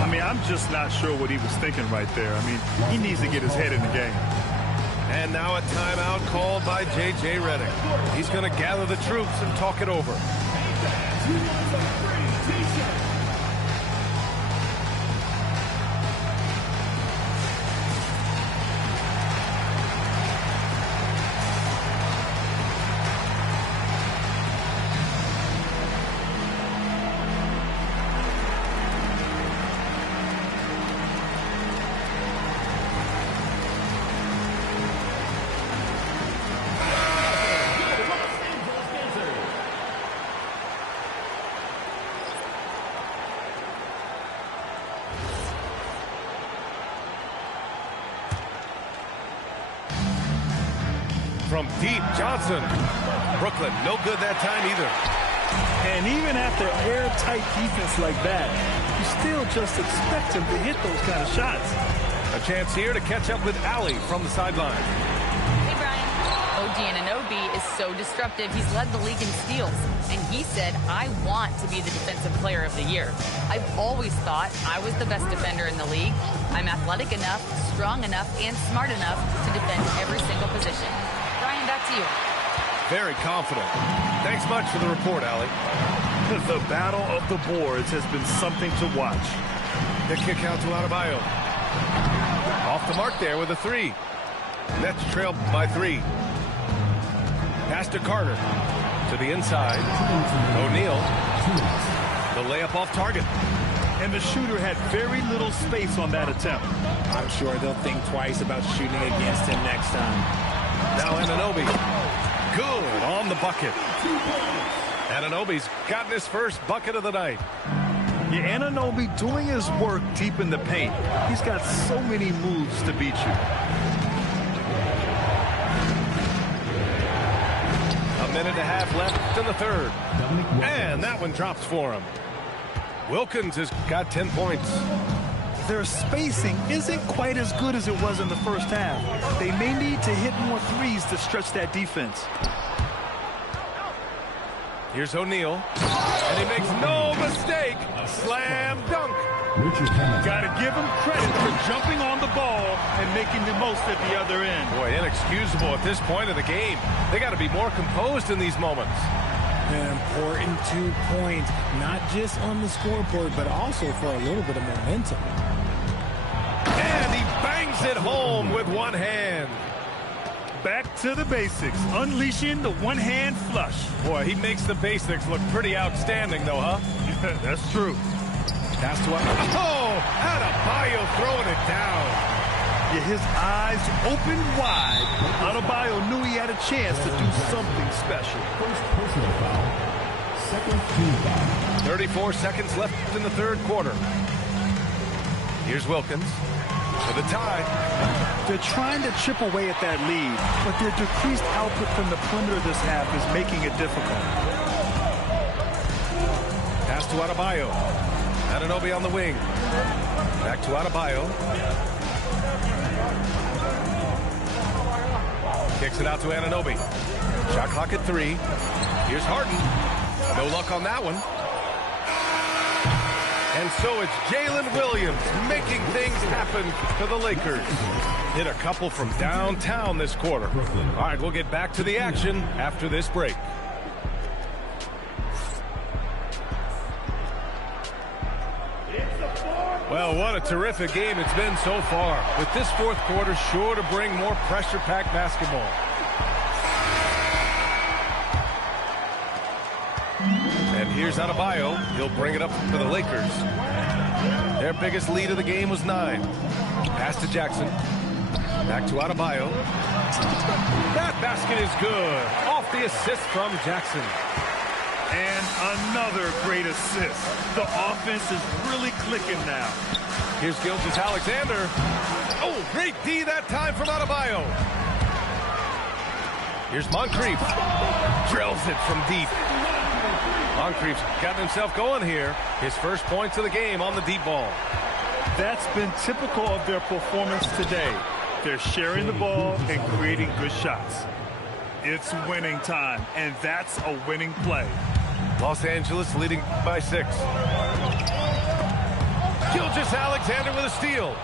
I mean, I'm just not sure what he was thinking right there. I mean, he needs to get his head in the game. And now a timeout called by J.J. Redick. He's going to gather the troops and talk it over. From deep, Johnson. Brooklyn, no good that time either. And even after airtight defense like that, you still just expect him to hit those kind of shots. A chance here to catch up with Allie from the sideline. Hey, Brian. OG Anunoby is so disruptive. He's led the league in steals. And he said, I want to be the defensive player of the year. I've always thought I was the best defender in the league. I'm athletic enough, strong enough, and smart enough to defend every single position. Brian, back to you. Very confident. Thanks much for the report, Allie. The battle of the boards has been something to watch. The kick out to Adebayo. Off the mark there with a three. Nets trail by 3. Pass to Carter. To the inside. O'Neal. The layup off target. And the shooter had very little space on that attempt. I'm sure they'll think twice about shooting against him next time. Now Anunoby. Good on the bucket. Anunoby's gotten his first bucket of the night. Yeah, Anunoby doing his work deep in the paint. He's got so many moves to beat you. A minute and a half left in the third. And that one drops for him. Wilkins has got 10 points. Their spacing isn't quite as good as it was in the first half. They may need to hit more threes to stretch that defense. Here's O'Neal. And he makes no mistake. Slam dunk. Got to give him credit for jumping on the ball and making the most at the other end. Boy, inexcusable at this point of the game. They got to be more composed in these moments. An important 2 points, not just on the scoreboard, but also for a little bit of momentum. And he bangs it home with one hand. Back to the basics, unleashing the one-hand flush. Boy, he makes the basics look pretty outstanding, though, huh? That's true. Pass to Adebayo throwing it down. Yeah, his eyes open wide. Adebayo knew he had a chance to do something special. First personal foul. Second team foul. 34 seconds left in the third quarter. Here's Wilkins for the tie. They're trying to chip away at that lead, but their decreased output from the perimeter this half is making it difficult. Pass to Adebayo. Anunoby on the wing. Back to Adebayo. Kicks it out to Anunoby. Shot clock at 3. Here's Harden. No luck on that one. And so it's Jalen Williams making things happen for the Lakers. Hit a couple from downtown this quarter. All right, we'll get back to the action after this break. Well, what a terrific game it's been so far. With this fourth quarter sure to bring more pressure-packed basketball. And here's Adebayo. He'll bring it up for the Lakers. Their biggest lead of the game was 9. Pass to Jackson. Back to Adebayo. That basket is good. Off the assist from Jackson. And another great assist. The offense is really clicking now. Here's Gilgeous-Alexander. Oh, great D that time from Adebayo. Here's Moncrief. Drills it from deep. Moncrief's gotten himself going here. His first points of the game on the deep ball. That's been typical of their performance today. They're sharing the ball and creating good shots. It's winning time, and that's a winning play. Los Angeles leading by 6. Gilgeous-Alexander with a steal.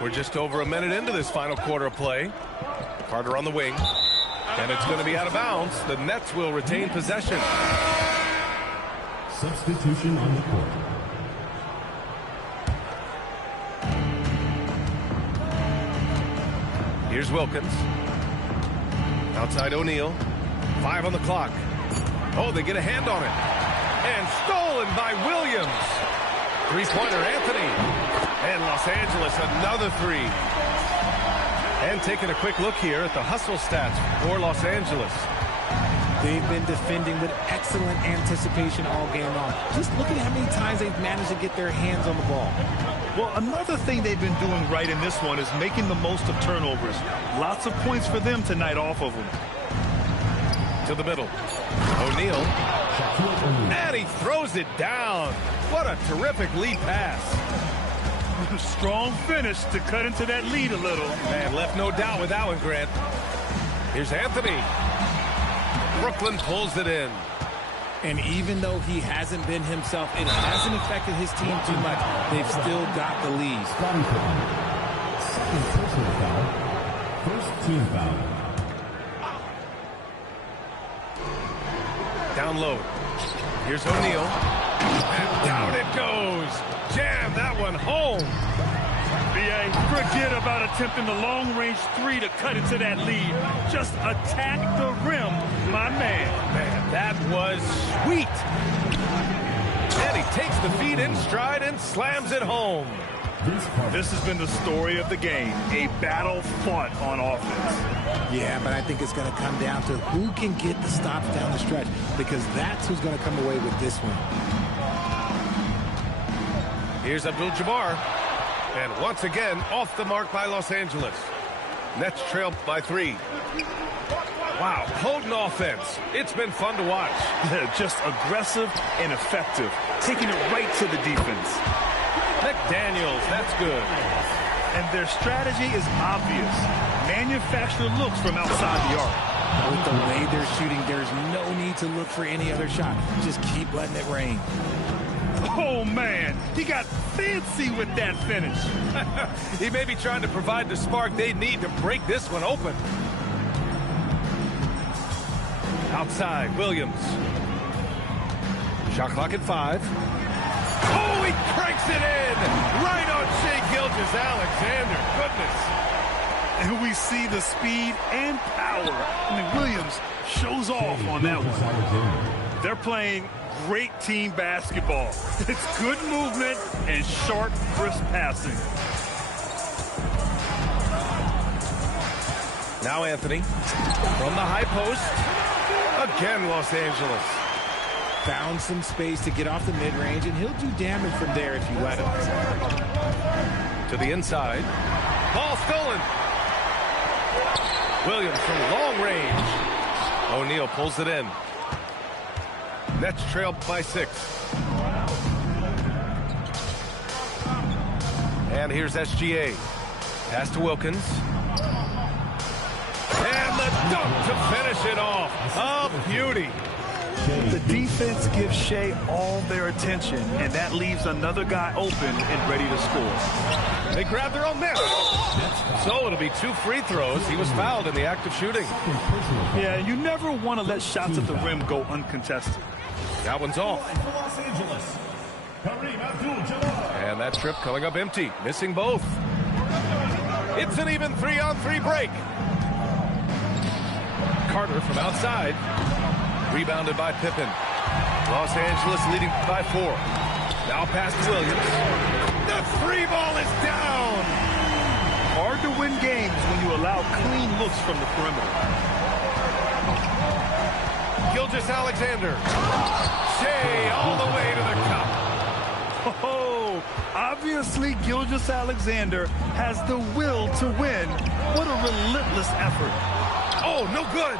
We're just over a minute into this final quarter of play. Carter on the wing. And it's going to be out of bounds. The Nets will retain possession. Substitution on the court. Here's Wilkins. Outside O'Neal. 5 on the clock. Oh, they get a hand on it. And stolen by Williams. Three-pointer Anthony. And Los Angeles, another three. And taking a quick look here at the hustle stats for Los Angeles. They've been defending with excellent anticipation all game long. Just look at how many times they've managed to get their hands on the ball. Well, another thing they've been doing right in this one is making the most of turnovers. Lots of points for them tonight off of them. To the middle. O'Neal. And he throws it down. What a terrific lead pass. Strong finish to cut into that lead a little. Man, left no doubt with that one, Grant. Here's Anthony. Brooklyn pulls it in. And even though he hasn't been himself, it hasn't affected his team too much. They've still got the lead. Second personal foul. First team foul. Down low. Here's O'Neal. And down it goes. Jam that one home. B.A., forget about attempting the long-range three to cut into that lead. Just attack the rim, my man. Man, that was sweet. And he takes the feed in stride and slams it home. This has been the story of the game, a battle fought on offense. Yeah, but I think it's going to come down to who can get the stops down the stretch, because that's who's going to come away with this one. Here's Abdul-Jabbar. And once again, off the mark by Los Angeles. Nets trail by 3. Wow, potent offense. It's been fun to watch. Just aggressive and effective, taking it right to the defense. McDaniels, that's good. And their strategy is obvious. Manufacture looks from outside the arc. With the way they're shooting, there's no need to look for any other shot. Just keep letting it rain. Oh, man, he got fancy with that finish. He may be trying to provide the spark they need to break this one open. Outside, Williams. Shot clock at 5. Oh, he cranks it in! Right on Shai Gilgeous-Alexander. Goodness. And we see the speed and power. I mean, Williams shows off on that one. They're playing great team basketball. It's good movement and sharp, crisp passing. Now Anthony from the high post. Again, Los Angeles. Found some space to get off the mid-range, and he'll do damage from there if you let him. To the inside. Ball stolen. Williams from long range. O'Neal pulls it in. Nets trail by 6. And here's SGA. Pass to Wilkins. And the dunk to finish it off. A beauty. The defense gives Shai all their attention, and that leaves another guy open and ready to score. They grab their own miss. So it'll be 2 free throws. He was fouled in the act of shooting. Yeah, you never want to let shots at the rim go uncontested. That one's off. And that trip coming up empty. Missing both. It's an even 3-on-3 break. Carter from outside. Rebounded by Pippen. Los Angeles leading by 4. Now pass to Williams. The 3 ball is down. Hard to win games when you allow clean looks from the perimeter. Gilgeous-Alexander. Shai all the way to the cup. Oh, obviously Gilgeous-Alexander has the will to win. What a relentless effort. Oh, no good.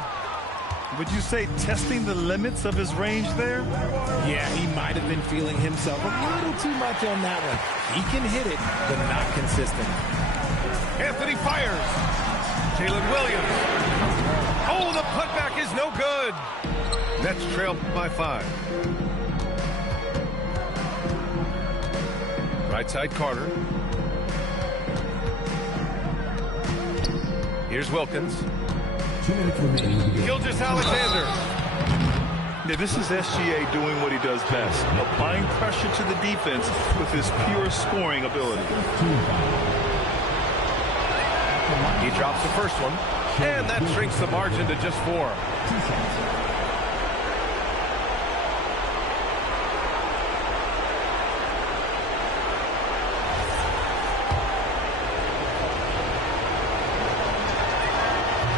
Would you say testing the limits of his range there? Yeah, he might have been feeling himself a little too much on that one. He can hit it, but not consistent. Anthony fires. Jalen Williams. Oh, the putback is no good. Nets trail by 5. Right side, Carter. Here's Wilkins. 2 minutes remaining. Gilgeous-Alexander. Yeah, this is SGA doing what he does best, applying pressure to the defense with his pure scoring ability. He drops the first one, and that shrinks the margin to just 4. 2 shots.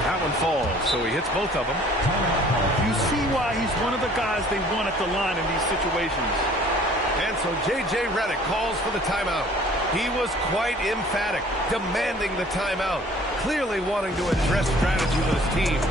That one falls, so he hits both of them. You see why he's one of the guys they want at the line in these situations. And so J.J. Redick calls for the timeout. He was quite emphatic, demanding the timeout, clearly wanting to address strategy with his team.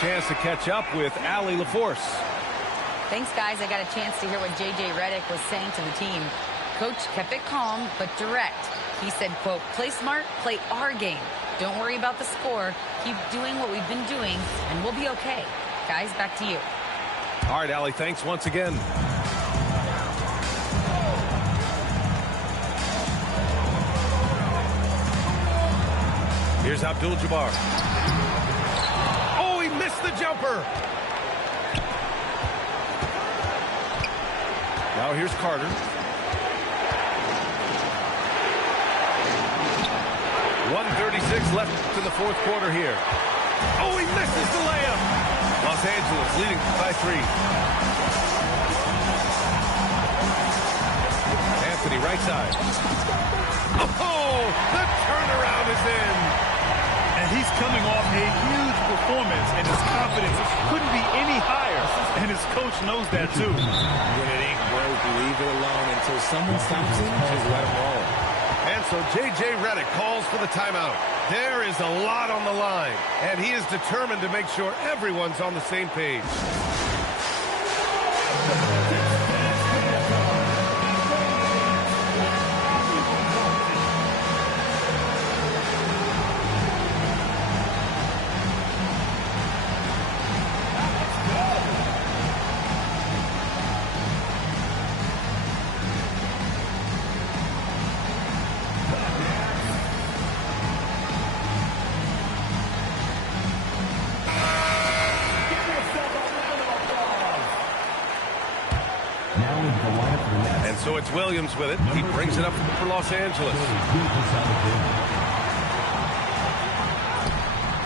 Chance to catch up with Allie LaForce. Thanks, guys. I got a chance to hear what J.J. Redick was saying to the team. Coach kept it calm but direct. He said, quote, play smart, play our game. Don't worry about the score. Keep doing what we've been doing, and we'll be okay. Guys, back to you. All right, Allie, thanks once again. Here's Abdul-Jabbar. Missed the jumper. Now here's Carter. 1:36 left in the fourth quarter here. Oh, he misses the layup. Los Angeles leading by 3. Anthony right side. Oh, the turnaround is in. And he's coming off a huge performance, and his confidence couldn't be any higher. And his coach knows that, too. When it ain't broke, leave it alone until someone stops him, just let him roll. And so J.J. Redick calls for the timeout. There is a lot on the line, and he is determined to make sure everyone's on the same page. So it's Williams with it. He brings it up for Los Angeles.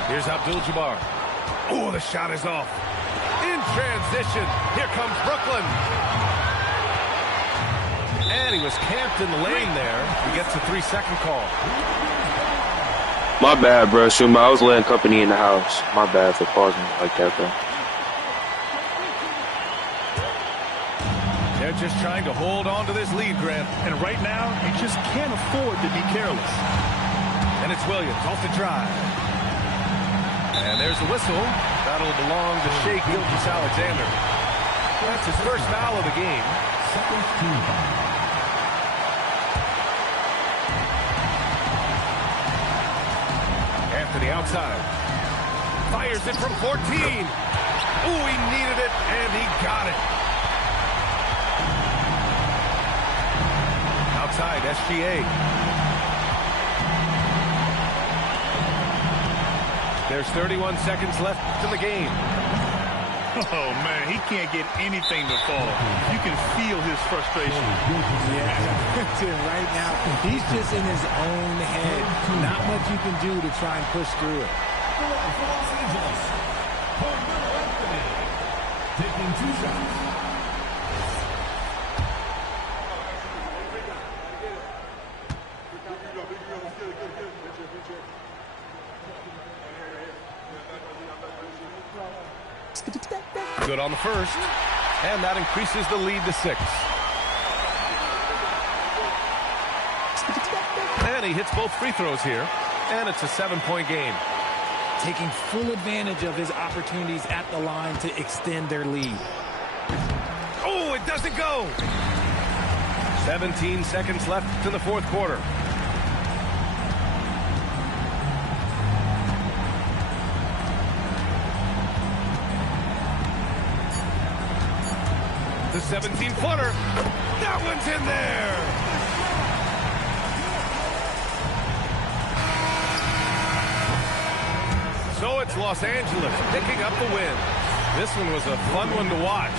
Here's Abdul-Jabbar. Oh, the shot is off. In transition, here comes Brooklyn. And he was camped in the lane there. He gets a 3-second call. My bad, bro. Shoot, I was letting company in the house. My bad for pausing like that, bro. They're just trying to hold on to this lead, Grant. And right now, you just can't afford to be careless. And it's Williams off the drive. And there's the whistle. That'll belong to Shai Gilgeous-Alexander. That's his first foul of the game. Second team foul. Anthony outside. Fires it from 14. Ooh, he needed it, and he got it. Outside, SGA. There's 31 seconds left in the game. Oh, man, he can't get anything to fall. You can feel his frustration. Yeah, right now, he's just in his own head. Not much you can do to try and push through it. For Los Angeles, Carmelo Anthony, taking 2 shots. Good on the first, and that increases the lead to 6. And he hits both free throws here, and it's a 7-point game. Taking full advantage of his opportunities at the line to extend their lead. Oh, it doesn't go. 17 seconds left in the fourth quarter. The 17-footer. That one's in there. So it's Los Angeles picking up the win. This one was a fun one to watch.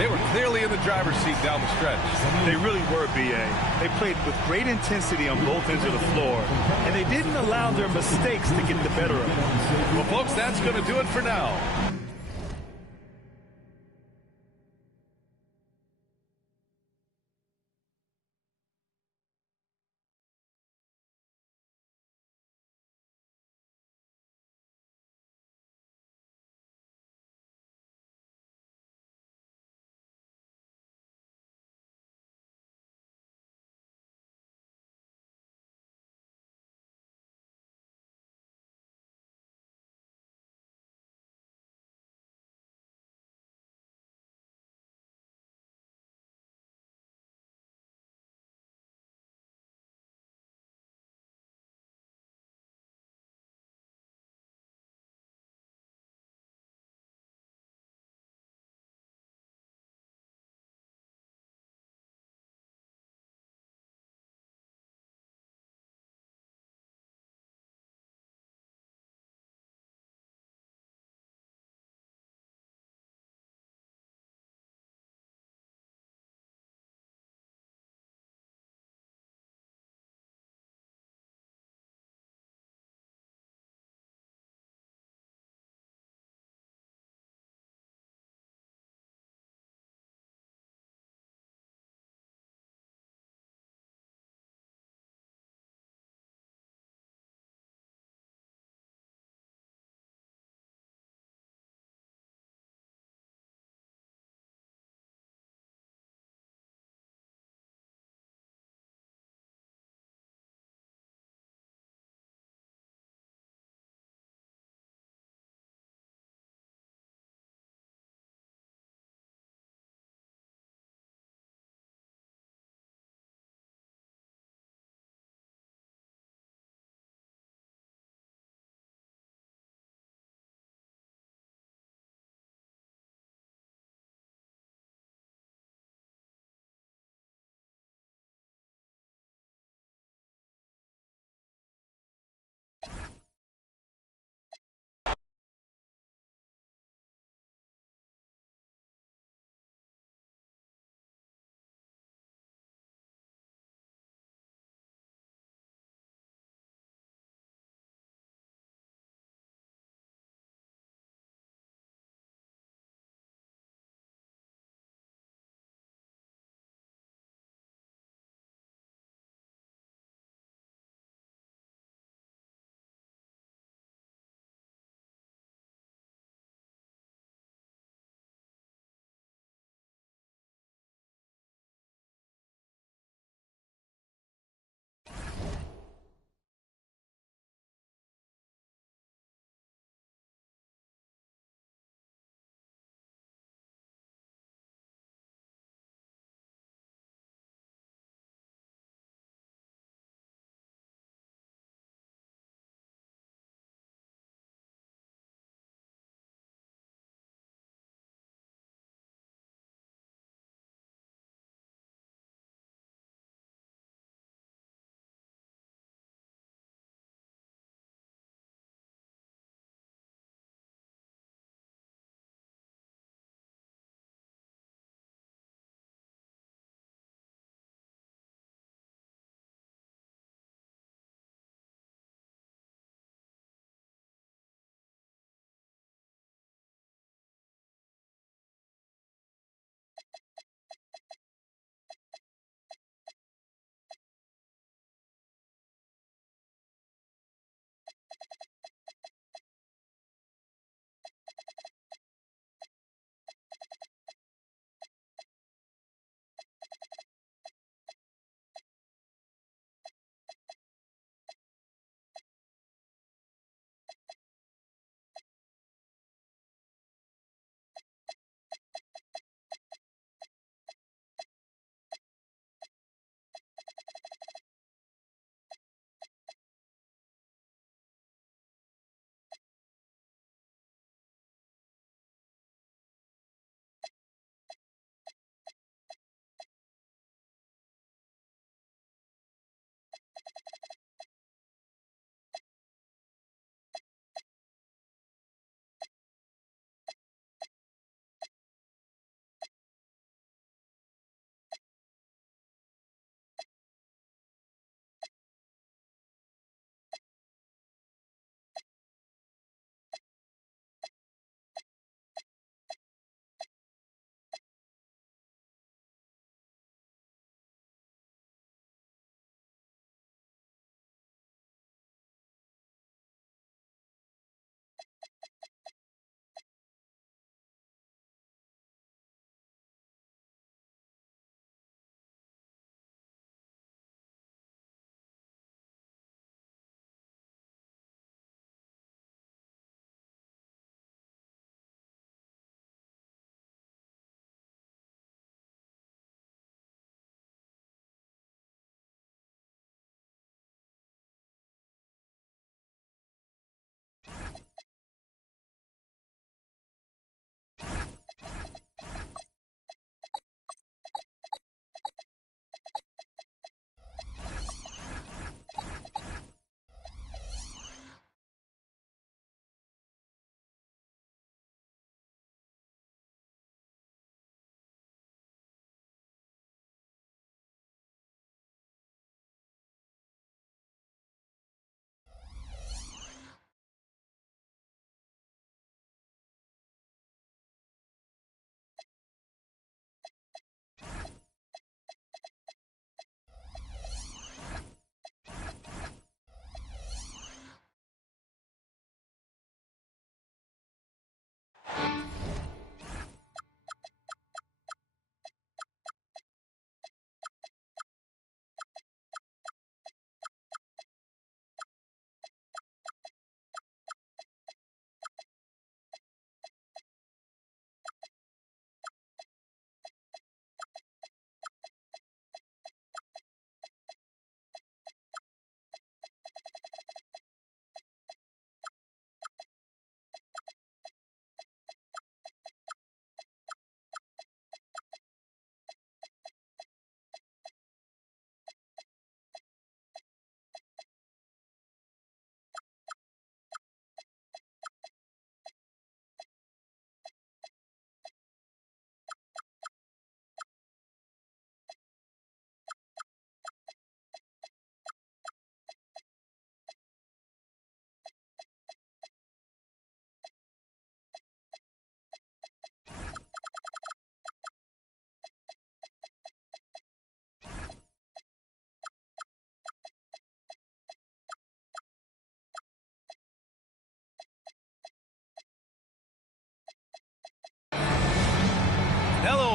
They were clearly in the driver's seat down the stretch. They really were, B.A. They played with great intensity on both ends of the floor, and they didn't allow their mistakes to get the better of them. Well, folks, that's going to do it for now.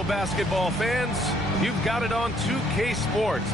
basketball fans, you've got it on 2K Sports.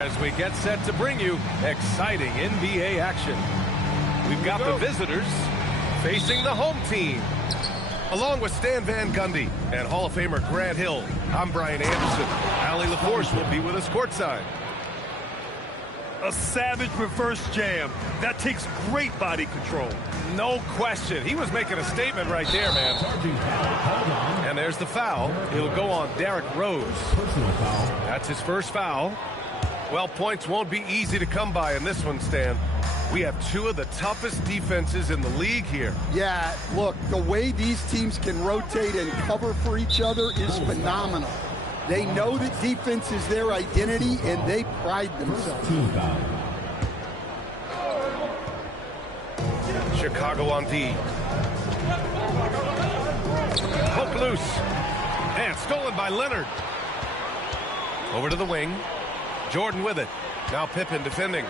As we get set to bring you exciting NBA action. We've got the visitors facing the home team. Along with Stan Van Gundy and Hall of Famer Grant Hill, I'm Brian Anderson. Allie LaForce will be with us courtside. A savage reverse jam. That takes great body control. No question. He was making a statement right there, man. And there's the foul. He'll go on Derrick Rose. That's his first foul. Well, points won't be easy to come by in this one, Stan. We have two of the toughest defenses in the league here. Yeah, look, the way these teams can rotate and cover for each other is phenomenal. They know that defense is their identity, and they pride themselves. Chicago on D. Hook loose. And stolen by Leonard. Over to the wing. Jordan with it. Now Pippen defending.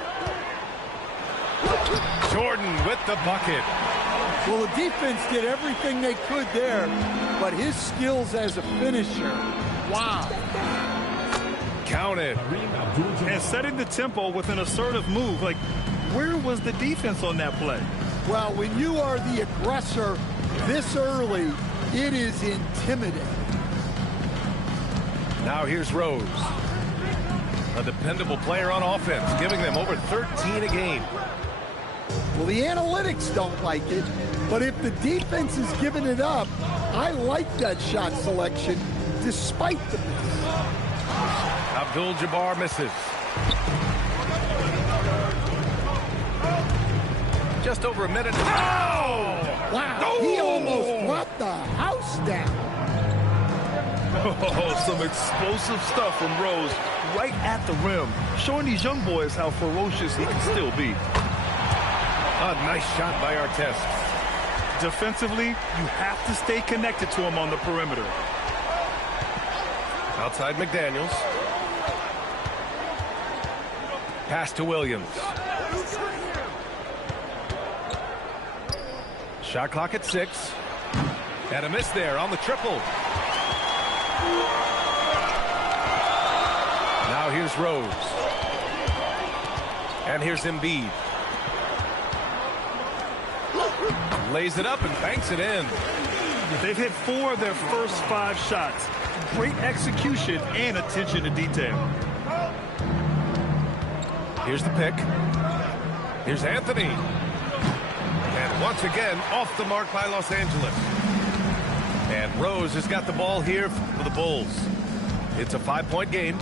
Jordan with the bucket. Well, the defense did everything they could there, but his skills as a finisher, wow. Counted. And setting the tempo with an assertive move. Like, where was the defense on that play? Well, when you are the aggressor this early, it is intimidating. Now here's Rose. A dependable player on offense, giving them over 13 a game. Well, the analytics don't like it, but if the defense is giving it up, I like that shot selection despite the miss. Abdul-Jabbar misses. Just over a minute. Oh! Wow, he almost brought the house down. Oh, some explosive stuff from Rose right at the rim, showing these young boys how ferocious he can still be. A nice shot by Artest. Defensively, you have to stay connected to him on the perimeter. Outside McDaniels. Pass to Williams. Shot clock at 6. And a miss there on the triple. Now here's Rose. And here's Embiid. Lays it up and banks it in. They've hit 4 of their first 5 shots. Great execution and attention to detail. Here's the pick. Here's Anthony. And once again, off the mark by Los Angeles. And Rose has got the ball here for the Bulls. It's a 5-point game.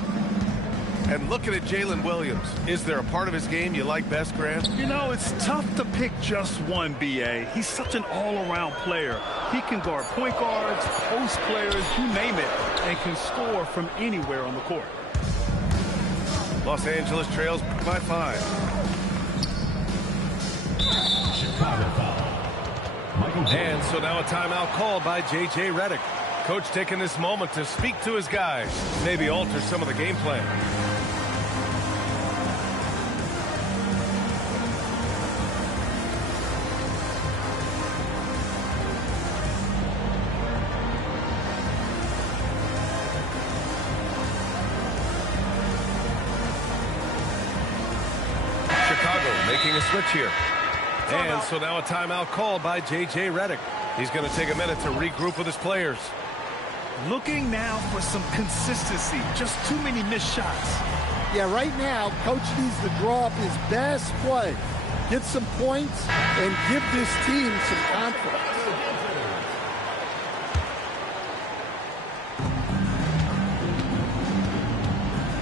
And looking at Jalen Williams, is there a part of his game you like best, Grant? You know, it's tough to pick just one, B.A. He's such an all-around player. He can guard point guards, post players, you name it, and can score from anywhere on the court. Los Angeles trails by 5. And so now a timeout called by J.J. Redick. Coach taking this moment to speak to his guys, maybe alter some of the game plan. Making a switch here. And so now a timeout called by J.J. Redick. He's going to take a minute to regroup with his players. Looking now for some consistency. Just too many missed shots. Yeah, right now, Coach needs to draw up his best play, get some points, and give this team some confidence.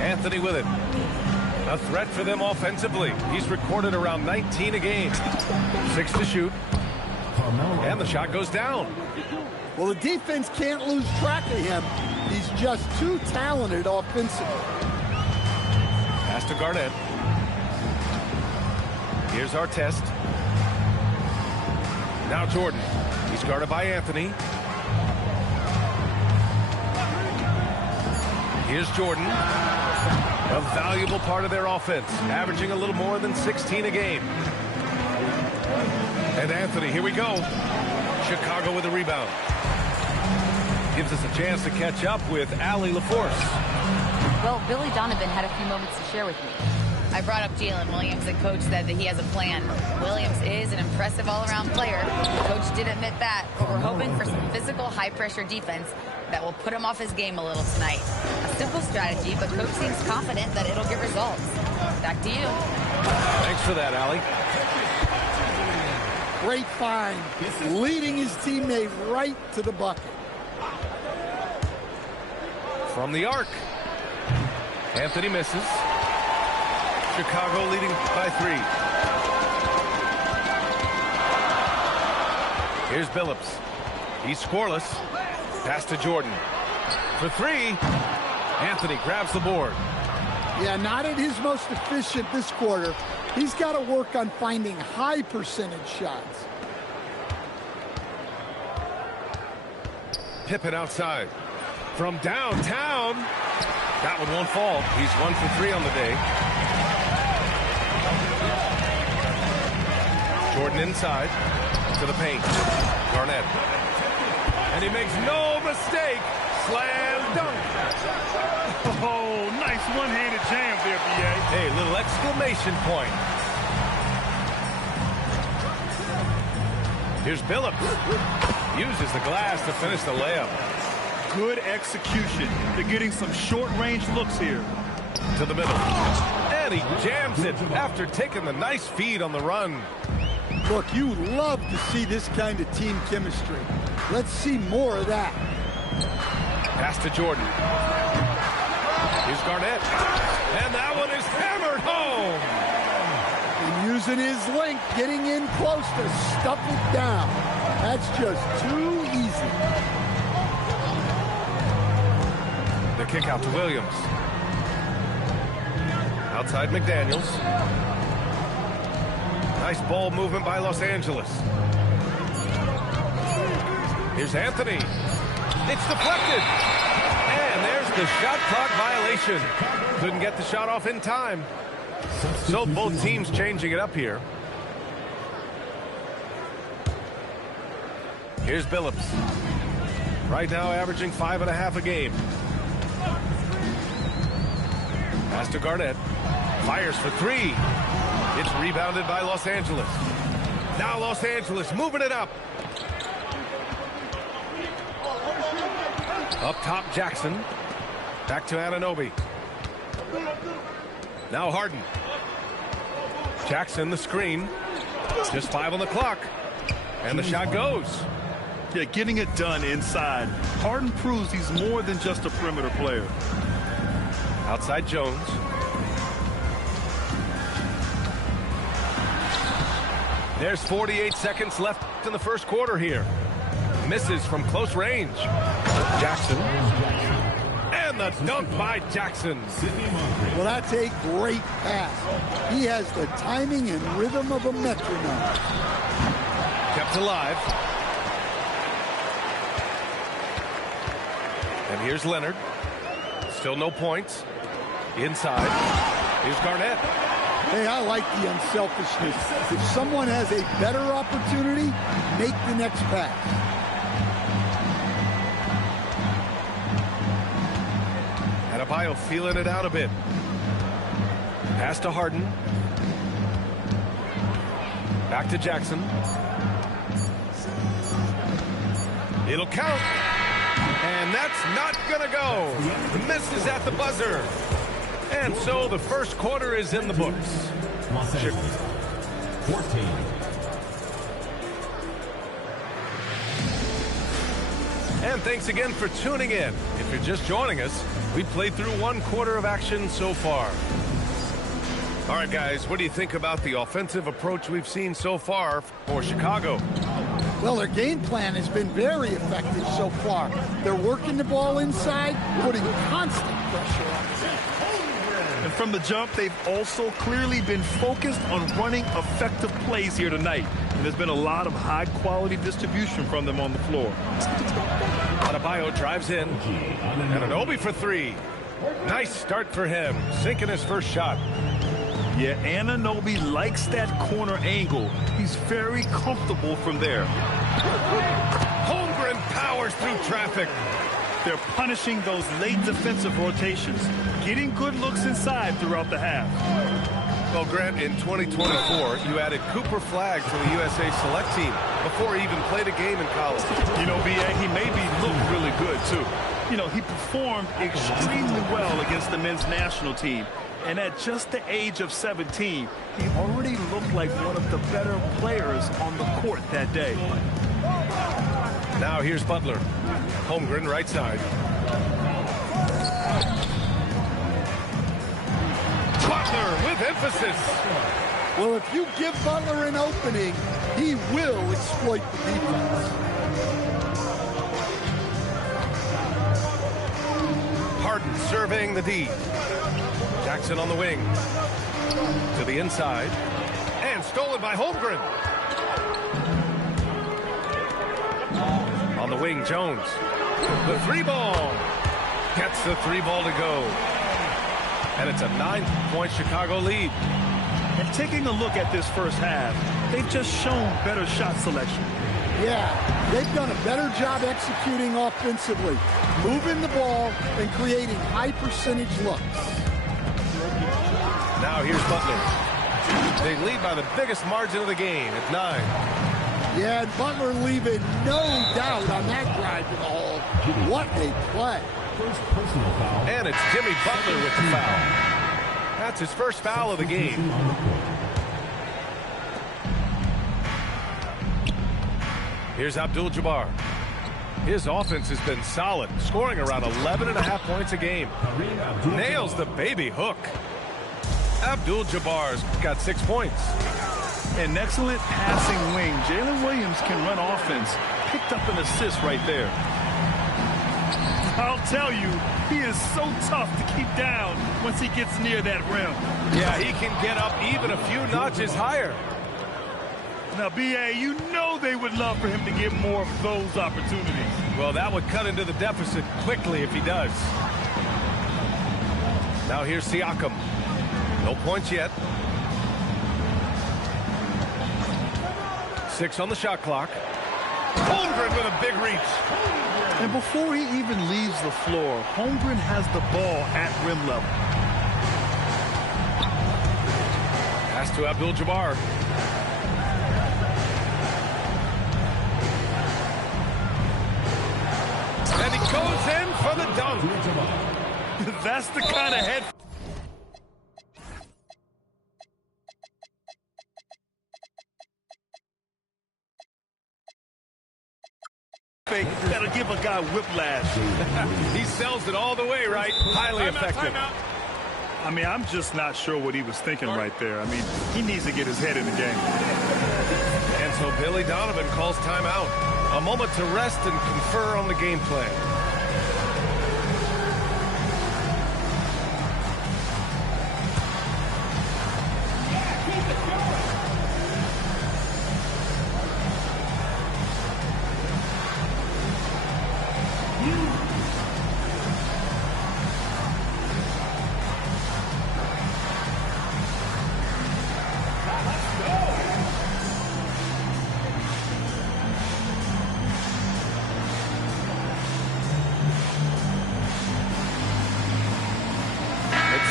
Anthony with it. A threat for them offensively. He's recorded around 19 a game. 6 to shoot. And the shot goes down. Well, the defense can't lose track of him. He's just too talented offensively. Pass to Garnett. Here's Artest. Now Jordan. He's guarded by Anthony. Here's Jordan. A valuable part of their offense, averaging a little more than 16 a game. And Anthony, here we go. Chicago with a rebound. Gives us a chance to catch up with Allie LaForce. Well, Billy Donovan had a few moments to share with me. I brought up Jalen Williams, and Coach said that he has a plan. Williams is an impressive all-around player. Coach did admit that, but we're hoping for some physical, high-pressure defense that will put him off his game a little tonight. A simple strategy, but Coach seems confident that it'll get results. Back to you. Thanks for that, Allie. Great find, leading his teammate right to the bucket. From the arc. Anthony misses. Chicago leading by 3. Here's Billups. He's scoreless. Pass to Jordan. For 3. Anthony grabs the board. Yeah, not at his most efficient this quarter. He's got to work on finding high percentage shots. Pippen outside. From downtown. That one won't fall. He's 1 for 3 on the day. Jordan inside to the paint. Garnett. And he makes no mistake. Slam dunk. Oh, nice one-handed jam there, B.A. Hey, little exclamation point. Here's Billups. Uses the glass to finish the layup. Good execution. They're getting some short-range looks here. To the middle. And he jams it after taking the nice feed on the run. Look, you love to see this kind of team chemistry. Let's see more of that. Pass to Jordan. Here's Garnett. And that one is hammered home. And using his length, getting in close to stuff it down. That's just too easy. The kick out to Williams. Outside McDaniels. Nice ball movement by Los Angeles. Here's Anthony. It's deflected. And there's the shot clock violation. Couldn't get the shot off in time. So both teams changing it up here. Here's Billups. Right now averaging 5.5 a game. Pass to Garnett. Fires for 3. It's rebounded by Los Angeles. Now Los Angeles moving it up. Up top, Jackson. Back to Anunoby. Now Harden. Jackson the screen. Just 5 on the clock. And the shot goes. Yeah, getting it done inside. Harden proves he's more than just a perimeter player. Outside Jones. There's 48 seconds left in the first quarter here. Misses from close range. Jackson. And the dunk by Jackson. Well, that's a great pass. He has the timing and rhythm of a metronome. Kept alive. And here's Leonard. Still no points. Inside. Here's Garnett. Hey, I like the unselfishness. If someone has a better opportunity, make the next pass. Adebayo feeling it out a bit. Pass to Harden. Back to Jackson. It'll count. And that's not going to go. Misses at the buzzer. And so the first quarter is in the books. Los Angeles, 14. And thanks again for tuning in. If you're just joining us, we played through 1/4 of action so far. All right, guys, what do you think about the offensive approach we've seen so far for Chicago? Well, their game plan has been very effective so far. They're working the ball inside, putting constant pressure on the team. And from the jump, they've also clearly been focused on running effective plays here tonight. And there's been a lot of high-quality distribution from them on the floor. Adebayo drives in. Anunoby for three. Nice start for him, sinking his first shot. Yeah, Anunoby likes that corner angle. He's very comfortable from there. Holmgren powers through traffic. They're punishing those late defensive rotations, getting good looks inside throughout the half. Well, Grant, in 2024, you added Cooper Flagg to the USA Select team before he even played a game in college. You know, B.A., he made me look really good, too. You know, he performed extremely well against the men's national team. And at just the age of 17, he already looked like one of the better players on the court that day. Now here's Butler. Holmgren right side. Butler with emphasis. Well, if you give Butler an opening, he will exploit the defense. Harden surveying the D. Jackson on the wing. To the inside. And stolen by Holmgren. On the wing, Jones. The three ball. Gets the three ball to go. And it's a 9-point Chicago lead. And taking a look at this first half, they've just shown better shot selection. Yeah, they've done a better job executing offensively, moving the ball and creating high percentage looks. Now here's Butler. They lead by the biggest margin of the game at 9. Yeah, and Butler leaving no doubt on that drive to the hole. What a play. First personal foul. And it's Jimmy Butler with the foul. That's his first foul of the game. Here's Abdul-Jabbar. His offense has been solid, scoring around 11.5 points a game. Nails the baby hook. Abdul-Jabbar's got 6 points. An excellent passing wing. Jalen Williams can run offense. Picked up an assist right there. I'll tell you, he is so tough to keep down once he gets near that rim. Yeah, he can get up even a few notches higher. Now, B.A., you know they would love for him to get more of those opportunities. Well, that would cut into the deficit quickly if he does. Now here's Siakam. No points yet. 6 on the shot clock. Holmgren with a big reach. And before he even leaves the floor, Holmgren has the ball at rim level. Pass to Abdul-Jabbar. And he goes in for the dunk. That's the kind of head fake that'll give a guy whiplash. He sells it all the way, right? Highly effective. I mean, I'm just not sure what he was thinking right there. I mean, he needs to get his head in the game. And so Billy Donovan calls timeout. A moment to rest and confer on the game plan.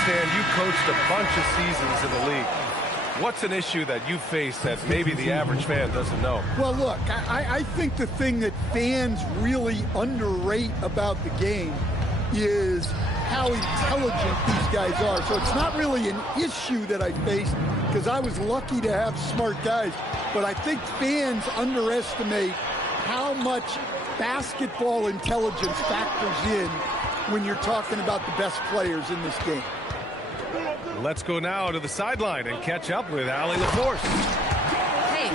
You coached a bunch of seasons in the league. What's an issue that you face that maybe the average fan doesn't know? Well, look, I think the thing that fans really underrate about the game is how intelligent these guys are. So it's not really an issue that I faced because I was lucky to have smart guys. But I think fans underestimate how much basketball intelligence factors in when you're talking about the best players in this game. Let's go now to the sideline and catch up with Allie LaForce. Hey,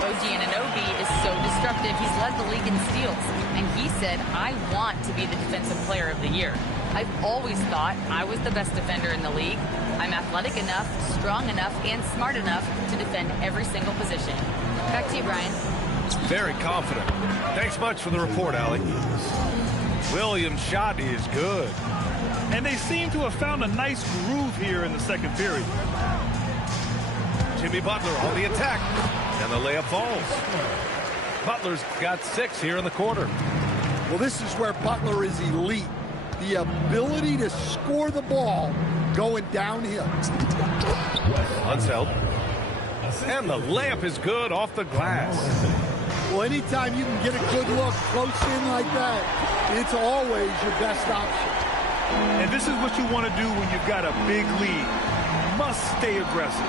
OG Anunoby is so disruptive. He's led the league in steals. And he said, I want to be the defensive player of the year. I've always thought I was the best defender in the league. I'm athletic enough, strong enough, and smart enough to defend every single position. Back to you, Brian. Very confident. Thanks much for the report, Allie. Williams' shot is good. And they seem to have found a nice groove here in the second period. Jimmy Butler on the attack. And the layup falls. Butler's got 6 here in the quarter. Well, this is where Butler is elite. The ability to score the ball going downhill. Unseld. And the layup is good off the glass. Well, anytime you can get a good look close in like that, it's always your best option. And this is what you want to do when you've got a big lead. You must stay aggressive.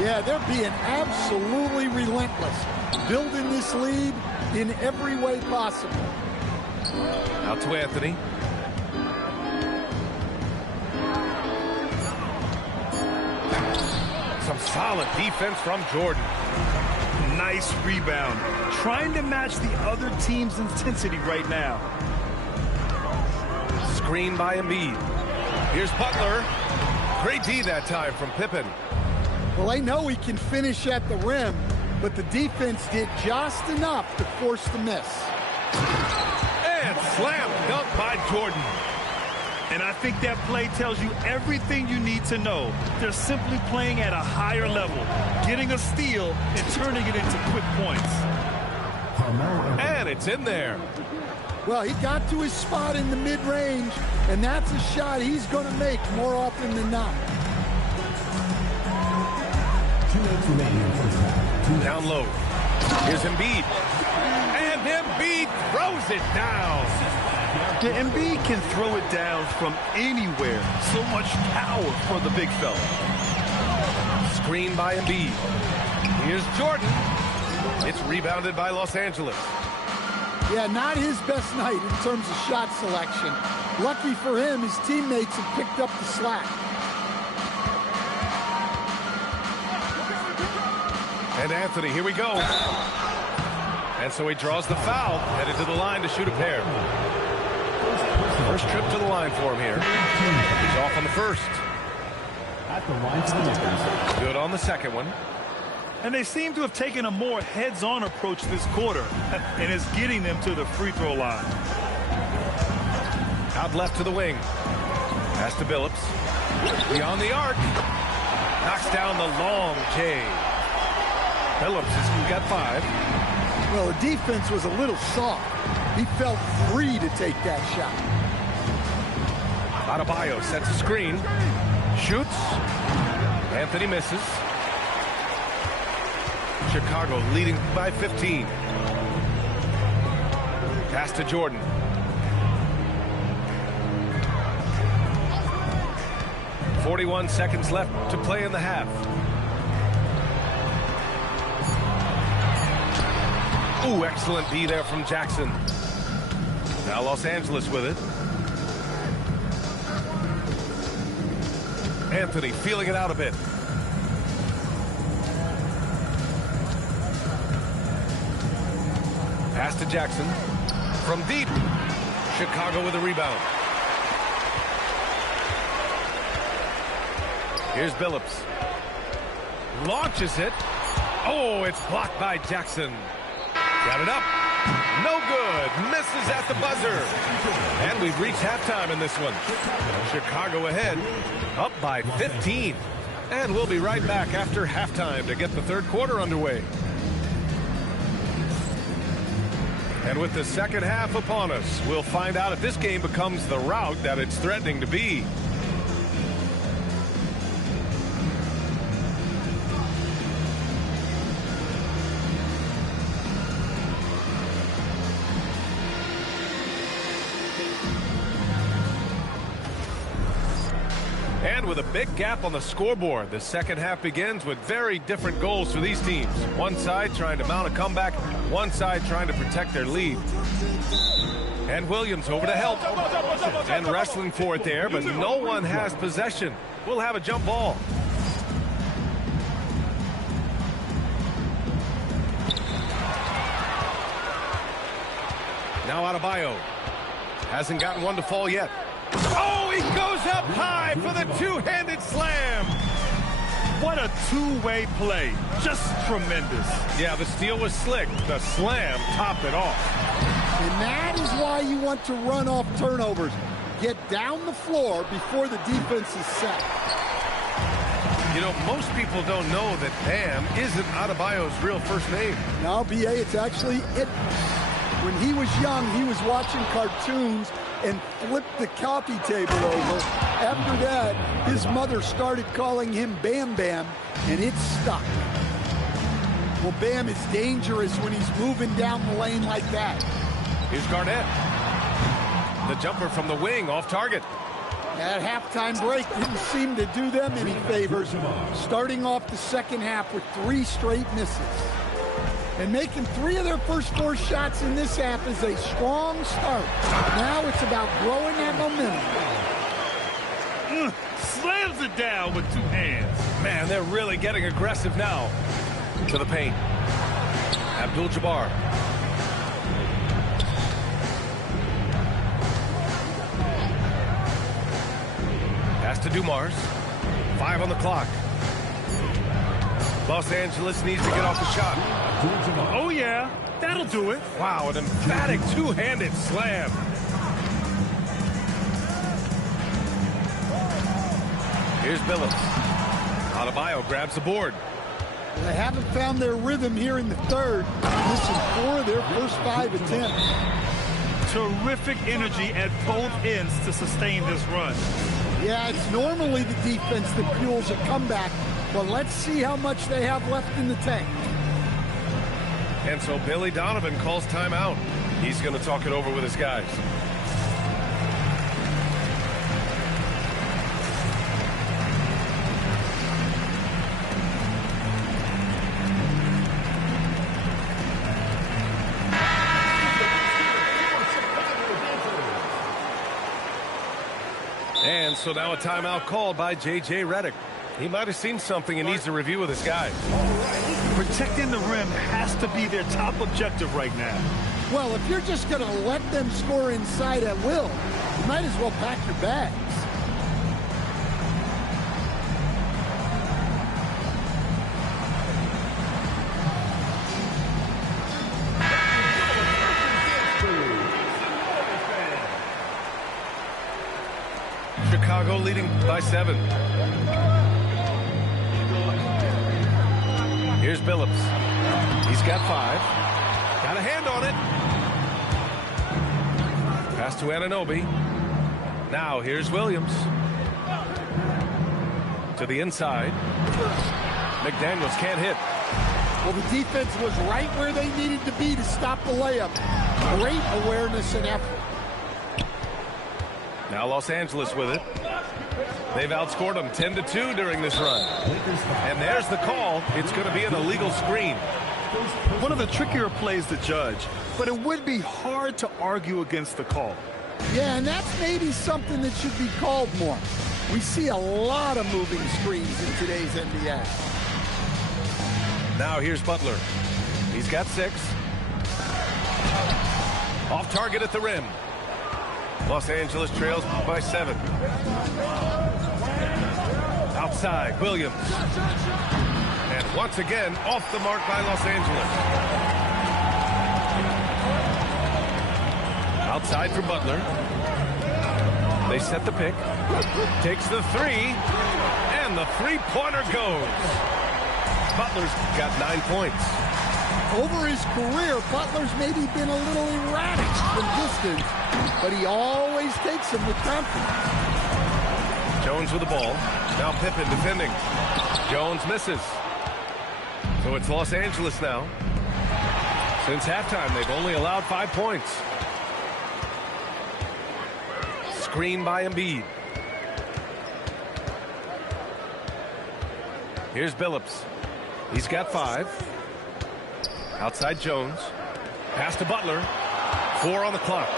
Yeah, they're being absolutely relentless, building this lead in every way possible. Out to Anthony. Some solid defense from Jordan. Nice rebound. Trying to match the other team's intensity right now. Screen by Embiid. Here's Butler. Great D that time from Pippen. Well, they know he can finish at the rim, but the defense did just enough to force the miss. And slam dunk by Jordan. And I think that play tells you everything you need to know. They're simply playing at a higher level, getting a steal and turning it into quick points. And it's in there. Well, he got to his spot in the mid-range, and that's a shot he's going to make more often than not. Down low. Here's Embiid. And Embiid throws it down. Yeah, Embiid can throw it down from anywhere. So much power for the big fella. Screen by Embiid. Here's Jordan. It's rebounded by Los Angeles. Yeah, not his best night in terms of shot selection. Lucky for him, his teammates have picked up the slack. And Anthony, here we go. And so he draws the foul, headed to the line to shoot a pair. First trip to the line for him here. He's off on the first. Good on the second one. And they seem to have taken a more heads-on approach this quarter, and it's getting them to the free throw line. Out left to the wing. Pass to Billups. Beyond the arc. Knocks down the long J. Billups has got 5. Well, the defense was a little soft. He felt free to take that shot. Adebayo sets a screen. Shoots. Anthony misses. Chicago leading by 15. Pass to Jordan. .41 seconds left to play in the half. Ooh, excellent D there from Jackson. Now Los Angeles with it. Anthony feeling it out a bit. Pass to Jackson. From deep. Chicago with a rebound. Here's Billups. Launches it. Oh, it's blocked by Jackson. Got it up. No good. Misses at the buzzer. And we've reached halftime in this one. Chicago ahead. Up by 15. And we'll be right back after halftime to get the third quarter underway. And with the second half upon us, we'll find out if this game becomes the rout that it's threatening to be. And again with a big gap on the scoreboard. The second half begins with very different goals for these teams. One side trying to mount a comeback, one side trying to protect their lead. And Williams over to help. And wrestling for it there, but no one has possession. We'll have a jump ball. Now Adebayo. Hasn't gotten one to fall yet. Oh, he goes up high for the two-handed slam. What a two-way play. Just tremendous. Yeah, the steal was slick. The slam topped it off. And that is why you want to run off turnovers. Get down the floor before the defense is set. You know, most people don't know that Bam isn't Adebayo's real first name. Now, B.A., it's actually it. When he was young, he was watching cartoons and flipped the coffee table over. After that, his mother started calling him Bam Bam, and it stuck. Well, Bam is dangerous when he's moving down the lane like that. Here's Garnett. The jumper from the wing off target. That halftime break didn't seem to do them any favors, starting off the second half with 3 straight misses. And making 3 of their first 4 shots in this half is a strong start. Now it's about growing that momentum. Slams it down with 2 hands. Man, they're really getting aggressive now. To the paint. Abdul-Jabbar. Pass to Dumars. 5 on the clock. Los Angeles needs to get off the shot. Oh, yeah. That'll do it. Wow, an emphatic two-handed slam. Here's Billups. Adebayo grabs the board. They haven't found their rhythm here in the third. Missing 4 of their first 5 attempts. Terrific energy at both ends to sustain this run. Yeah, it's normally the defense that fuels a comeback, but let's see how much they have left in the tank. And so Billy Donovan calls timeout. He's going to talk it over with his guys. And so now a timeout called by J.J. Redick. He might have seen something and needs to review with his guys. Protecting the rim has to be their top objective right now. Well, if you're just going to let them score inside at will, you might as well pack your bags. Chicago leading by 7. Here's Billups. He's got 5. Got a hand on it. Pass to Anunoby. Now here's Williams. To the inside. McDaniels can't hit. Well, the defense was right where they needed to be to stop the layup. Great awareness and effort. Now Los Angeles with it. They've outscored them 10-2 during this run. And there's the call. It's going to be an illegal screen. One of the trickier plays to judge, but it would be hard to argue against the call. Yeah, and that's maybe something that should be called more. We see a lot of moving screens in today's NBA. Now here's Butler. He's got 6. Off target at the rim. Los Angeles trails by 7. Outside, Williams. And once again, off the mark by Los Angeles. Outside for Butler. They set the pick. Takes the 3. And the three-pointer goes. Butler's got 9 points. Over his career, Butler's maybe been a little erratic from distance, but he always takes them with confidence. Jones with the ball. Now Pippen defending. Jones misses. So it's Los Angeles now. Since halftime, they've only allowed 5 points. Screen by Embiid. Here's Billups. He's got 5. Outside Jones. Pass to Butler. 4 on the clock.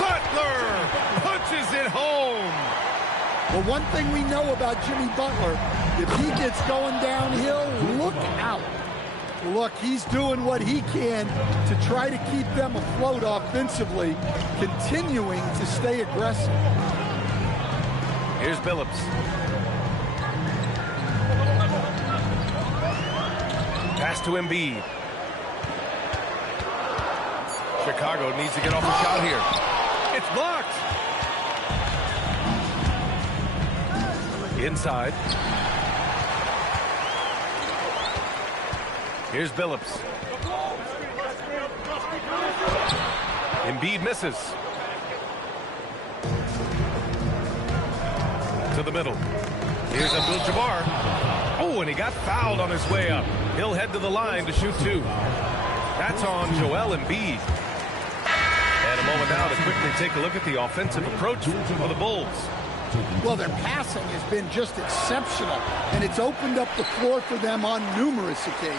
Butler punches it home. Well, one thing we know about Jimmy Butler, if he gets going downhill, look out. Look, he's doing what he can to try to keep them afloat offensively, continuing to stay aggressive. Here's Billups. Pass to Embiid. Chicago needs to get off a shot here. It's blocked. Inside. Here's Billups. Embiid misses. To the middle. Here's Abdul-Jabbar. Oh, and he got fouled on his way up. He'll head to the line to shoot 2. That's on Joel Embiid. And a moment now to quickly take a look at the offensive approach for the Bulls. Well, their passing has been just exceptional, and it's opened up the floor for them on numerous occasions.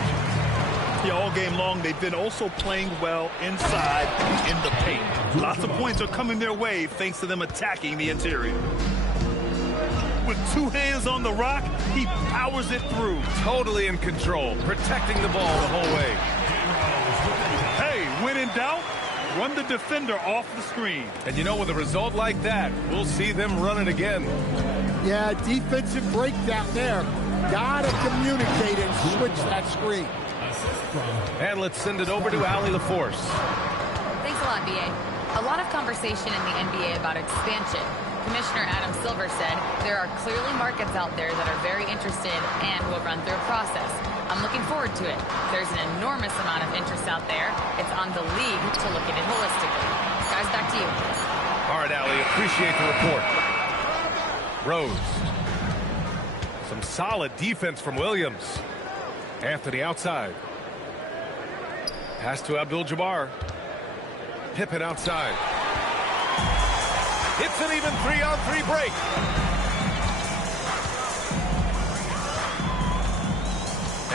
Yeah, all game long, they've been also playing well inside in the paint. Lots of points are coming their way thanks to them attacking the interior. With 2 hands on the rock, he powers it through. Totally in control, protecting the ball the whole way. Hey, when in doubt, run the defender off the screen. And you know, with a result like that, we'll see them run it again. Yeah, defensive breakdown there. Gotta communicate and switch that screen. And let's send it over to Allie LaForce. Thanks a lot, B.A. A lot of conversation in the NBA about expansion. Commissioner Adam Silver said there are clearly markets out there that are very interested and will run through a process. I'm looking forward to it. There's an enormous amount of interest out there. It's on the league to look at it holistically. Guys, back to you. All right, Allie, appreciate the report. Rose. Some solid defense from Williams. Anthony outside. Pass to Abdul-Jabbar. Pippen outside. It's an even 3-on-3 break.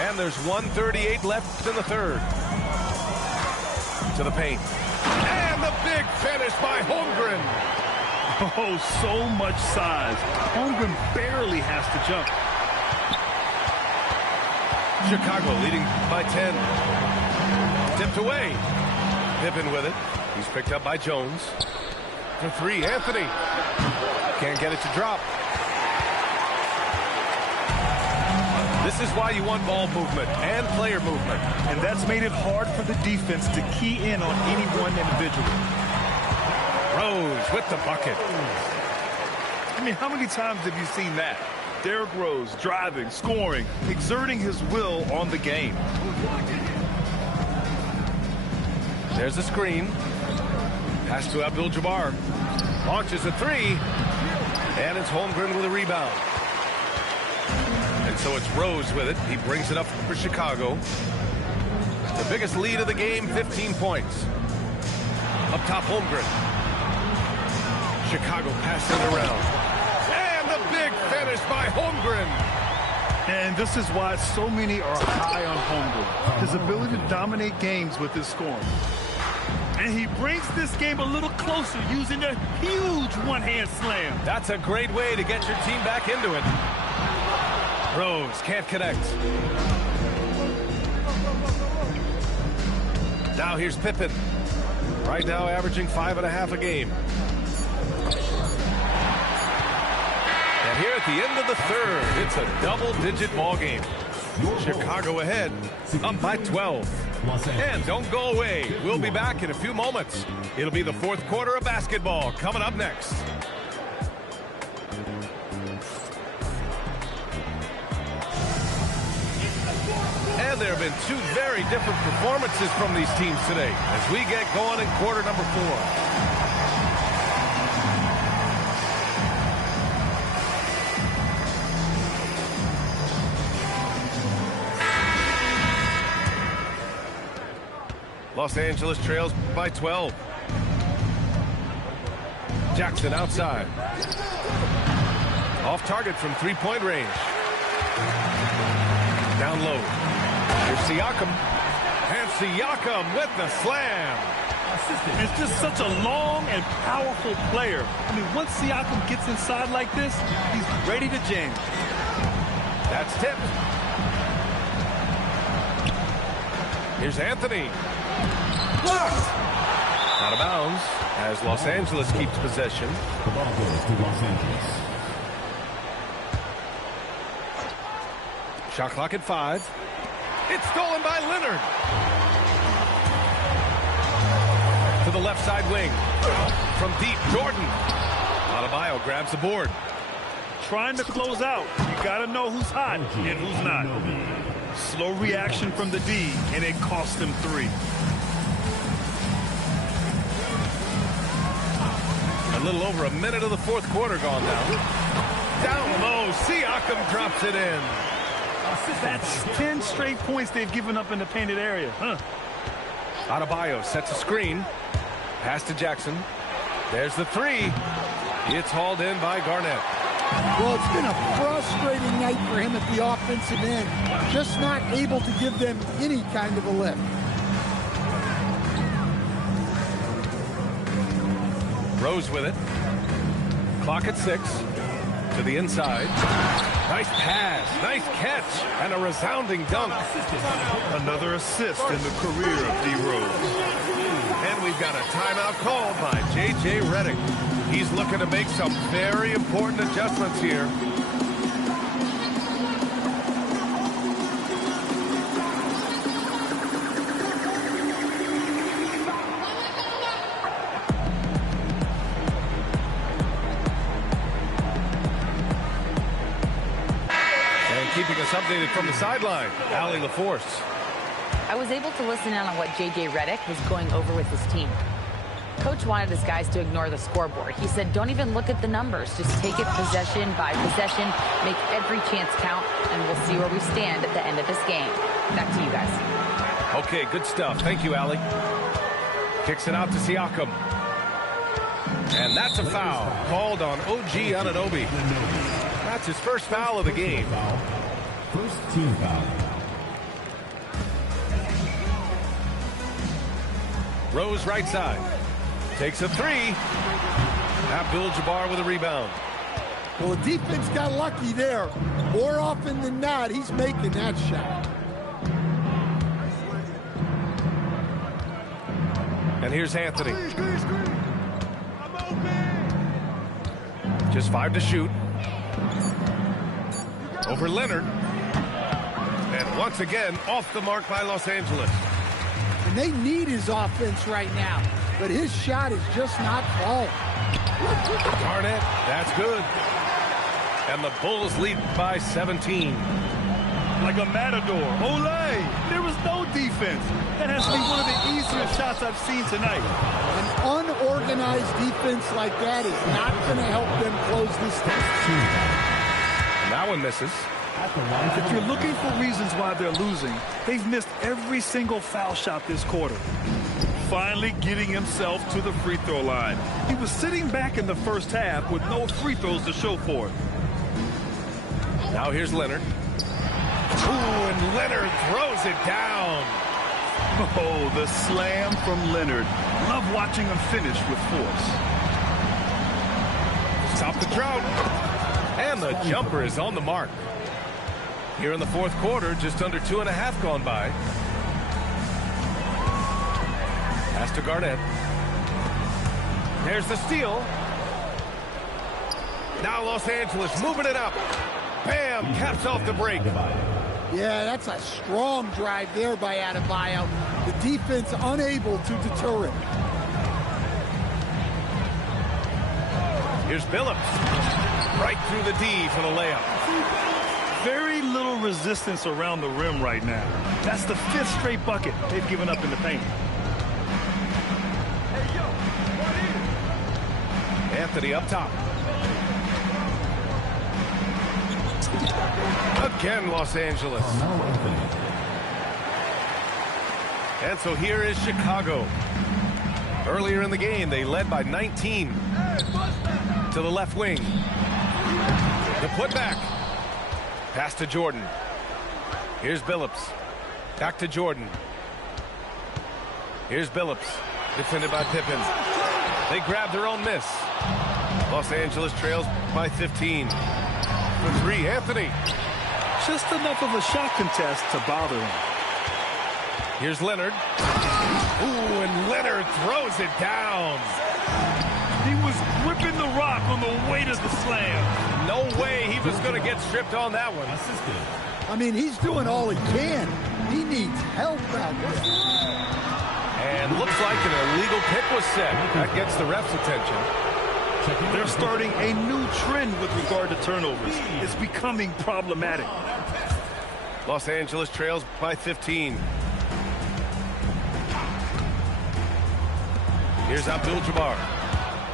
And there's 1:38 left in the third. To the paint. And the big finish by Holmgren. Oh, so much size. Holmgren barely has to jump. Chicago leading by 10. Tipped away. Pippen with it. He's picked up by Jones. For 3, Anthony. Can't get it to drop. This is why you want ball movement and player movement. And that's made it hard for the defense to key in on any one individual. Rose with the bucket. I mean, how many times have you seen that? Derrick Rose driving, scoring, exerting his will on the game. There's the screen. Pass to Abdul-Jabbar. Launches a 3. And it's Holmgren with a rebound. And so it's Rose with it. He brings it up for Chicago. The biggest lead of the game, 15 points. Up top, Holmgren. Chicago passing it around. And the big finish by Holmgren. And this is why so many are high on Holmgren. His ability to dominate games with his scoring. And he brings this game a little closer using a huge one-hand slam. That's a great way to get your team back into it. Rose can't connect. Now here's Pippen. Right now averaging 5.5 a game. And here at the end of the third, it's a double-digit ball game. Chicago ahead, up by 12. And don't go away. We'll be back in a few moments. It'll be the fourth quarter of basketball coming up next. And there have been 2 very different performances from these teams today as we get going in quarter number 4. Los Angeles trails by 12. Jackson outside. Off target from 3-point range. Down low. Here's Siakam. And Siakam with the slam. It's just such a long and powerful player. I mean, once Siakam gets inside like this, he's ready to jam. That's tipped. Here's Anthony. Blocked. Out of bounds as Los Angeles keeps possession. The ball goes to Los Angeles. Shot clock at 5. It's stolen by Leonard. To the left side wing. From deep, Jordan. Adebayo grabs the board. Trying to close out. You got to know who's hot and who's not. Slow reaction from the D, and it cost him 3. A little over a minute of the fourth quarter gone now. Down low, Siakam drops it in. That's 10 straight points they've given up in the painted area. Huh? Adebayo sets a screen. Pass to Jackson. There's the 3. It's hauled in by Garnett. Well, it's been a frustrating night for him at the offensive end. Just not able to give them any kind of a lift. Rose with it. Clock at 6. To the inside. Nice pass. Nice catch. And a resounding dunk. Another assist in the career of D. Rose. And we've got a timeout called by J.J. Redick. He's looking to make some very important adjustments here. And keeping us updated from the sideline, Allie LaForce. I was able to listen in on what J.J. Redick was going over with his team. Coach wanted his guys to ignore the scoreboard. He said, don't even look at the numbers. Just take it possession by possession, make every chance count, and we'll see where we stand at the end of this game. Back to you guys. Okay, good stuff. Thank you, Allie. Kicks it out to Siakam. And that's a foul called on OG Anunoby. That's his first foul of the game. First team foul. Rose right side. Takes a 3. Abdul-Jabbar with a rebound. Well, the defense got lucky there. More often than not, he's making that shot. And here's Anthony. Just 5 to shoot. Over Leonard. And once again, off the mark by Los Angeles. And they need his offense right now. But his shot is just not falling. Garnett, that's good. And the Bulls lead by 17. Like a matador. Olay! There was no defense. That has to be one of the easier shots I've seen tonight. An unorganized defense like that is not going to help them close this thing. That one misses. If you're looking for reasons why they're losing, they've missed every single foul shot this quarter. Finally getting himself to the free throw line. He was sitting back in the first half with no free throws to show for it. Now here's Leonard. Ooh, and Leonard throws it down. Oh, the slam from Leonard. Love watching him finish with force. Stop the drought. And the jumper is on the mark. Here in the fourth quarter, just under 2.5 gone by. Pass to Garnett. There's the steal. Now Los Angeles moving it up. Bam! Caps off the break. Yeah, that's a strong drive there by Adebayo. The defense unable to deter him. Here's Billups. Right through the D for the layup. Very little resistance around the rim right now. That's the 5th straight bucket they've given up in the paint. Anthony up top. Again, Los Angeles. And so here is Chicago. Earlier in the game, they led by 19. To the left wing. The putback. Pass to Jordan. Here's Billups. Back to Jordan. Here's Billups. Defended by Pippen. They grab their own miss. Los Angeles trails by 15. For three, Anthony. Just enough of a shot contest to bother him. Here's Leonard. Ooh, and Leonard throws it down. He was gripping the rock on the weight of the slam. No way he was going to get stripped on that one. I mean, he's doing all he can. He needs help out there. And looks like an illegal pick was set. That gets the ref's attention. They're starting a new trend with regard to turnovers. It's becoming problematic. Los Angeles trails by 15. Here's Abdul-Jabbar.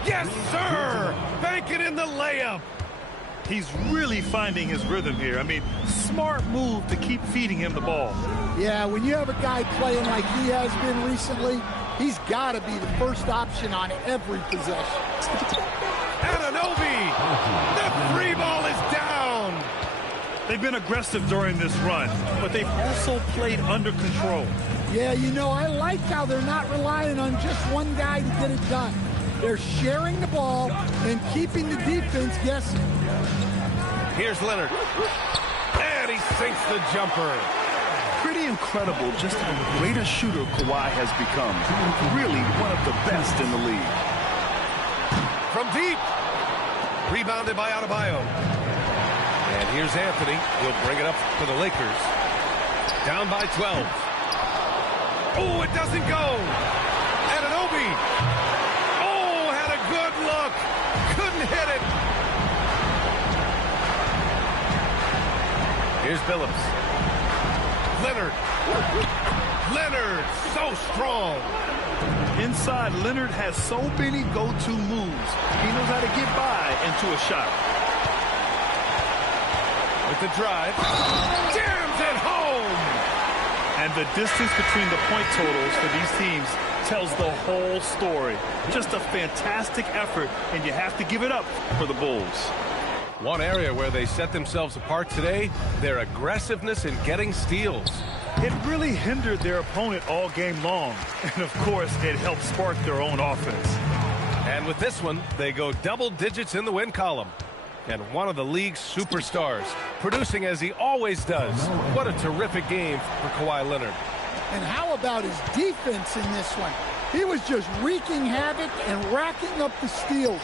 Yes, sir! Bank it in the layup. He's really finding his rhythm here. I mean, smart move to keep feeding him the ball. Yeah, when you have a guy playing like he has been recently, he's got to be the first option on every possession. Anunoby! The three ball is down! They've been aggressive during this run, but they've also played under control. Yeah, you know, I like how they're not relying on just one guy to get it done. They're sharing the ball and keeping the defense guessing. Here's Leonard. And he sinks the jumper. Pretty incredible just how great a shooter Kawhi has become. Really one of the best in the league. From deep. Rebounded by Adebayo. And here's Anthony. He'll bring it up for the Lakers. Down by 12. Oh, it doesn't go. Anunoby. Oh, had a good look. Couldn't hit it. Here's Billups. Leonard. Leonard, so strong. Inside, Leonard has so many go-to moves. He knows how to get by into a shot. With the drive. Jams it home. And the distance between the point totals for these teams tells the whole story. Just a fantastic effort, and you have to give it up for the Bulls. One area where they set themselves apart today, their aggressiveness in getting steals. It really hindered their opponent all game long. And, of course, it helped spark their own offense. And with this one, they go double digits in the win column. And one of the league's superstars, producing as he always does. What a terrific game for Kawhi Leonard. And how about his defense in this one? He was just wreaking havoc and racking up the steals.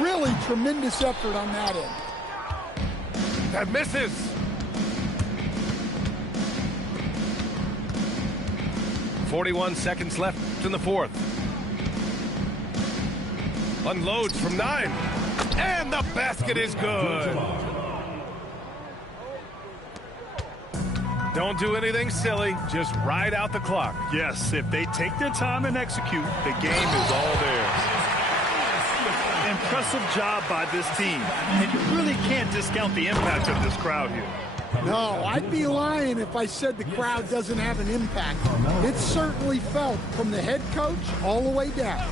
Really tremendous effort on that end. That misses. .41 seconds left in the fourth. Unloads from 9. And the basket is good. Don't do anything silly. Just ride out the clock. Yes, if they take their time and execute, the game is all theirs. Impressive job by this team. And you really can't discount the impact of this crowd here. No, I'd be lying if I said the crowd doesn't have an impact. It's certainly felt from the head coach all the way down.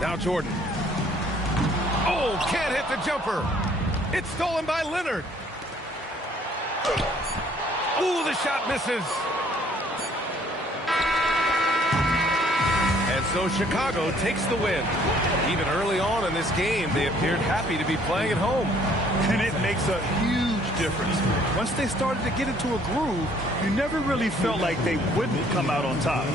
Now Jordan. Oh, can't hit the jumper. It's stolen by Leonard. Ooh, the shot misses. And so Chicago takes the win. Even early on in this game, they appeared happy to be playing at home. And it makes a huge difference. Once they started to get into a groove, you never really felt like they wouldn't come out on top.